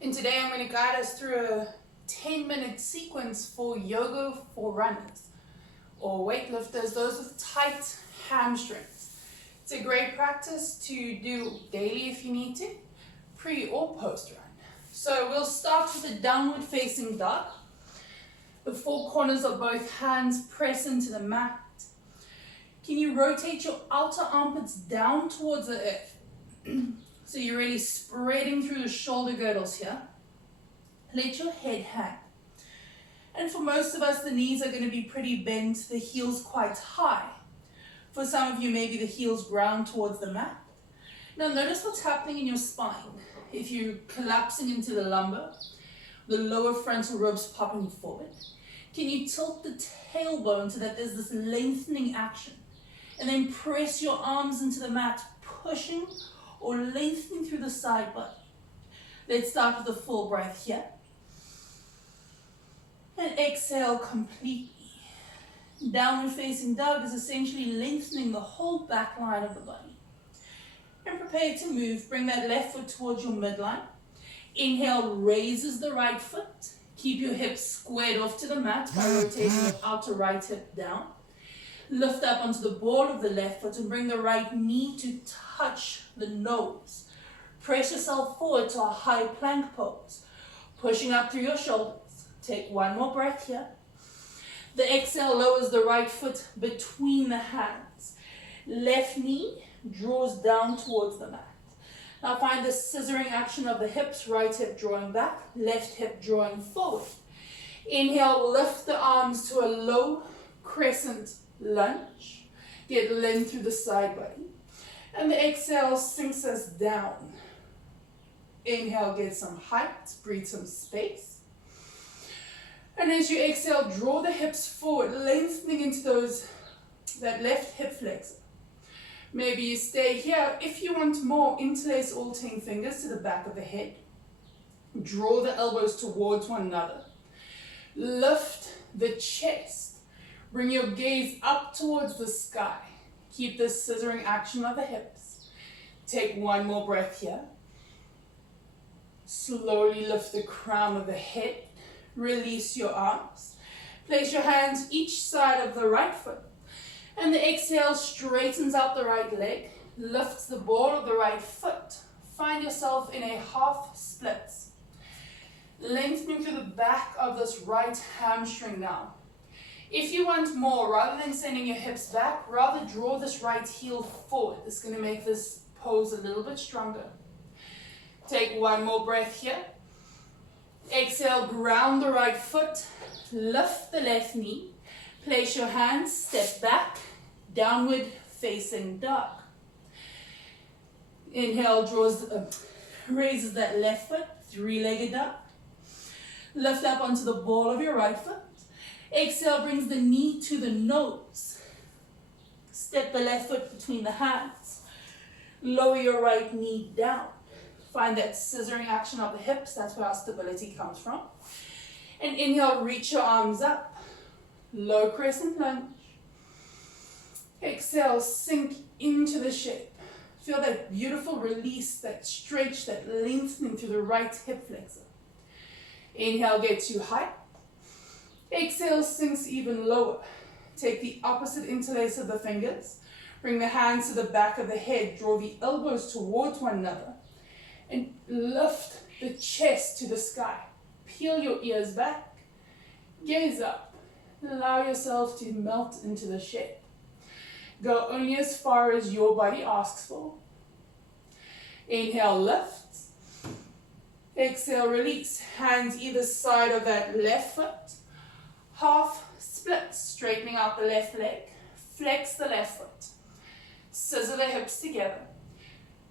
And today I'm going to guide us through a 10-minute sequence for yoga for runners or weightlifters, those with tight hamstrings. It's a great practice to do daily if you need to, pre or post run. So we'll start with a downward facing dog. The four corners of both hands press into the mat. Can you rotate your outer armpits down towards the earth? So you're really spreading through the shoulder girdles here. Let your head hang. And for most of us, the knees are going to be pretty bent, the heels quite high. For some of you, maybe the heels ground towards the mat. Now notice what's happening in your spine. If you're collapsing into the lumbar, the lower frontal ribs popping forward. Can you tilt the tailbone so that there's this lengthening action? And then press your arms into the mat, pushing or lengthening through the side body. Let's start with a full breath here. And exhale completely. Downward facing dog is essentially lengthening the whole back line of the body. And prepare to move. Bring that left foot towards your midline. Inhale, raises the right foot. Keep your hips squared off to the mat by rotating your outer right hip down. Lift up onto the ball of the left foot and bring the right knee to touch the nose. Press yourself forward to a high plank pose, pushing up through your shoulders. Take one more breath here. The exhale lowers the right foot between the hands. Left knee draws down towards the mat. Now find the scissoring action of the hips, right hip drawing back, left hip drawing forward. Inhale, lift the arms to a low crescent lunge. Get length through the side body. And the exhale sinks us down. Inhale, get some height, breathe some space. And as you exhale, draw the hips forward, lengthening into that left hip flexor. Maybe you stay here. If you want more, interlace all 10 fingers to the back of the head. Draw the elbows towards one another. Lift the chest. Bring your gaze up towards the sky. Keep this scissoring action of the hips. Take one more breath here. Slowly lift the crown of the head. Release your arms. Place your hands each side of the right foot. And the exhale straightens out the right leg. Lifts the ball of the right foot. Find yourself in a half split. Lengthening through the back of this right hamstring now. If you want more, rather than sending your hips back, rather draw this right heel forward. This is going to make this pose a little bit stronger. Take one more breath here. Exhale, ground the right foot. Lift the left knee. Place your hands, step back, downward facing dog. Inhale, raises that left foot, three-legged dog. Lift up onto the ball of your right foot. Exhale, brings the knee to the nose. Step the left foot between the hands. Lower your right knee down. Find that scissoring action of the hips. That's where our stability comes from. And inhale, reach your arms up. Low crescent lunge. Exhale, sink into the shape. Feel that beautiful release, that stretch, that lengthening through the right hip flexor. Inhale, gets you high. Exhale, sinks even lower. Take the opposite interlace of the fingers. Bring the hands to the back of the head. Draw the elbows towards one another. And lift the chest to the sky. Peel your ears back. Gaze up. Allow yourself to melt into the shape. Go only as far as your body asks for. Inhale, lift. Exhale, release. Hands either side of that left foot. Half split, straightening out the left leg. Flex the left foot. Scissor the hips together.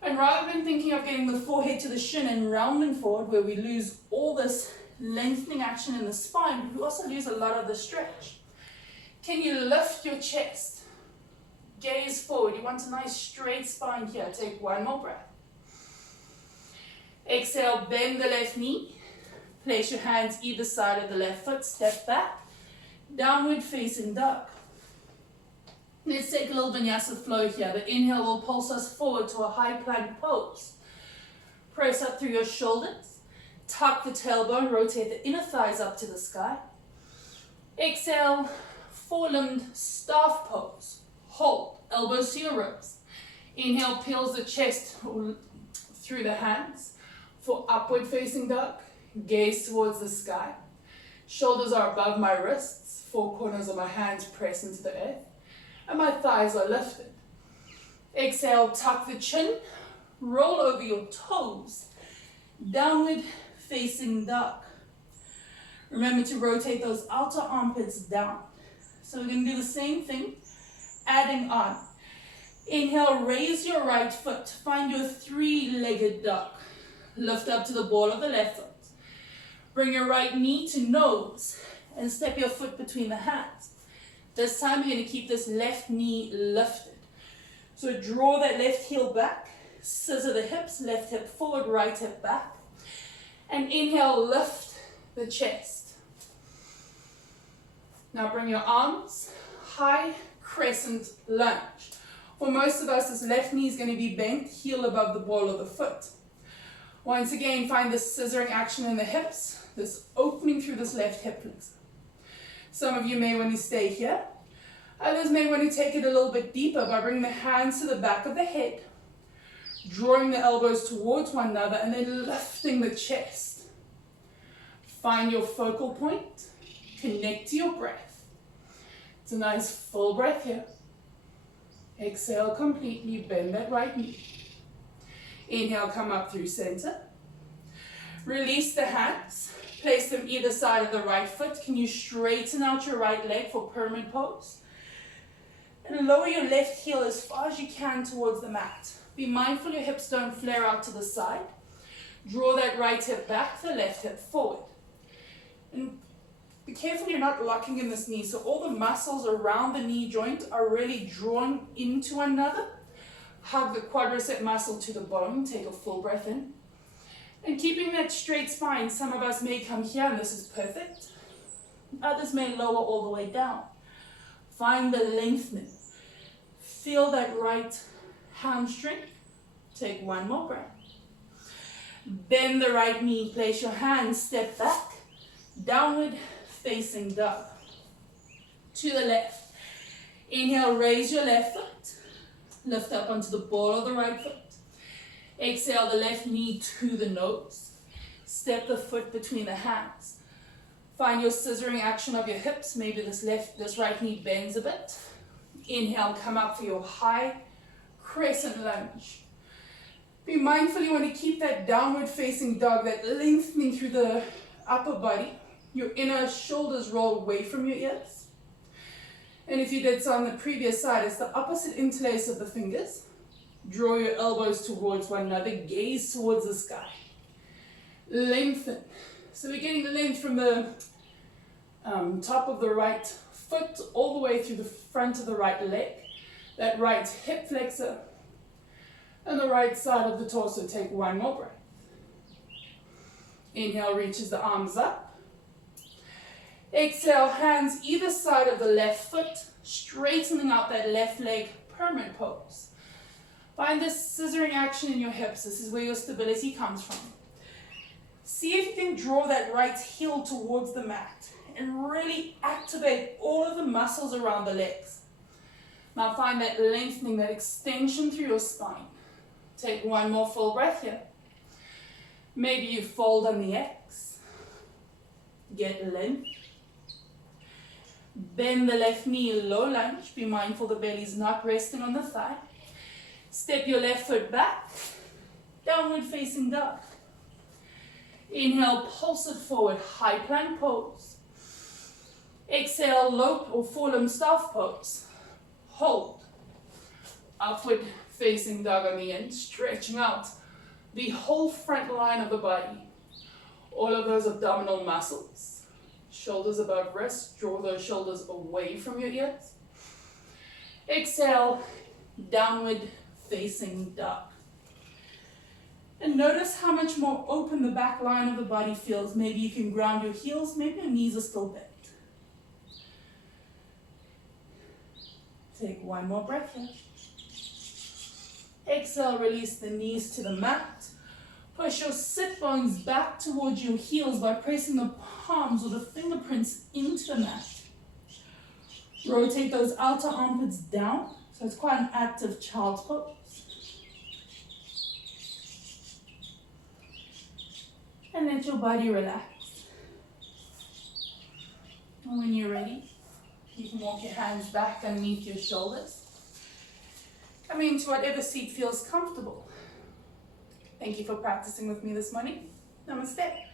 And rather than thinking of getting the forehead to the shin and rounding forward, where we lose all this lengthening action in the spine, we also lose a lot of the stretch. Can you lift your chest? Gaze forward. You want a nice straight spine here. Take one more breath. Exhale, bend the left knee. Place your hands either side of the left foot. Step back. Downward facing dog. Let's take a little vinyasa flow here. The inhale will pulse us forward to a high plank pose. Press up through your shoulders. tuck the tailbone, rotate the inner thighs up to the sky. Exhale, four-limbed staff pose. Hold, elbows to your ribs. Inhale, peels the chest through the hands for upward facing dog. Gaze towards the sky. Shoulders are above my wrists. Four corners of my hands press into the earth. And my thighs are lifted. Exhale, tuck the chin. Roll over your toes. Downward facing dog. Remember to rotate those outer armpits down. So we're going to do the same thing, adding on. Inhale, raise your right foot. Find your three-legged dog. Lift up to the ball of the left foot. Bring your right knee to nose and step your foot between the hands. This time you're going to keep this left knee lifted. So draw that left heel back, scissor the hips, left hip forward, right hip back. And inhale, lift the chest. Now bring your arms high, crescent lunge. For most of us, this left knee is going to be bent, heel above the ball of the foot. Once again, find this scissoring action in the hips, this opening through this left hip flexor. Some of you may want to stay here. Others may want to take it a little bit deeper by bringing the hands to the back of the head, drawing the elbows towards one another, and then lifting the chest. Find your focal point. Connect to your breath. It's a nice full breath here. Exhale completely, bend that right knee. Inhale, come up through center. Release the hands. Place them either side of the right foot. Can you straighten out your right leg for pyramid pose? And lower your left heel as far as you can towards the mat. Be mindful your hips don't flare out to the side. Draw that right hip back, the left hip forward. And be careful you're not locking in this knee. So all the muscles around the knee joint are really drawn into one another. Hug the quadricep muscle to the bone. Take a full breath in. And keeping that straight spine, some of us may come here and this is perfect. Others may lower all the way down. Find the lengthening. Feel that right hamstring. Take one more breath. Bend the right knee. Place your hands, step back. Downward facing dog. To the left. Inhale, raise your left foot. Lift up onto the ball of the right foot. Exhale, the left knee to the nose. Step the foot between the hands. Find your scissoring action of your hips. Maybe this right knee bends a bit. Inhale, come up for your high crescent lunge. Be mindful you want to keep that downward facing dog, that lengthening through the upper body. Your inner shoulders roll away from your ears. And if you did so on the previous side, it's the opposite interlace of the fingers. Draw your elbows towards one another. Gaze towards the sky. Lengthen. So we're getting the length from the top of the right foot all the way through the front of the right leg. That right hip flexor. And the right side of the torso. Take one more breath. Inhale, reaches the arms up. Exhale, hands either side of the left foot, straightening out that left leg, pyramid pose. Find this scissoring action in your hips. This is where your stability comes from. See if you can draw that right heel towards the mat and really activate all of the muscles around the legs. Now find that lengthening, that extension through your spine. Take one more full breath here. Maybe you fold on the X. Get length. Bend the left knee, low lunge. Be mindful the belly's not resting on the thigh. Step your left foot back. Downward facing dog. Inhale, pulse it forward. High plank pose. Exhale, low or four-limb staff pose. Hold. Upward facing dog on the end. Stretching out the whole front line of the body. All of those abdominal muscles. Shoulders above wrists. Draw those shoulders away from your ears. Exhale, downward facing dog. And notice how much more open the back line of the body feels. Maybe you can ground your heels. Maybe your knees are still bent. Take one more breath here. Exhale, release the knees to the mat. Push your sit bones back towards your heels by pressing the palms or the fingerprints into the mat. Rotate those outer armpits down, so it's quite an active child's pose. And let your body relax. And when you're ready, you can walk your hands back underneath your shoulders. Come into whatever seat feels comfortable. Thank you for practicing with me this morning. Namaste.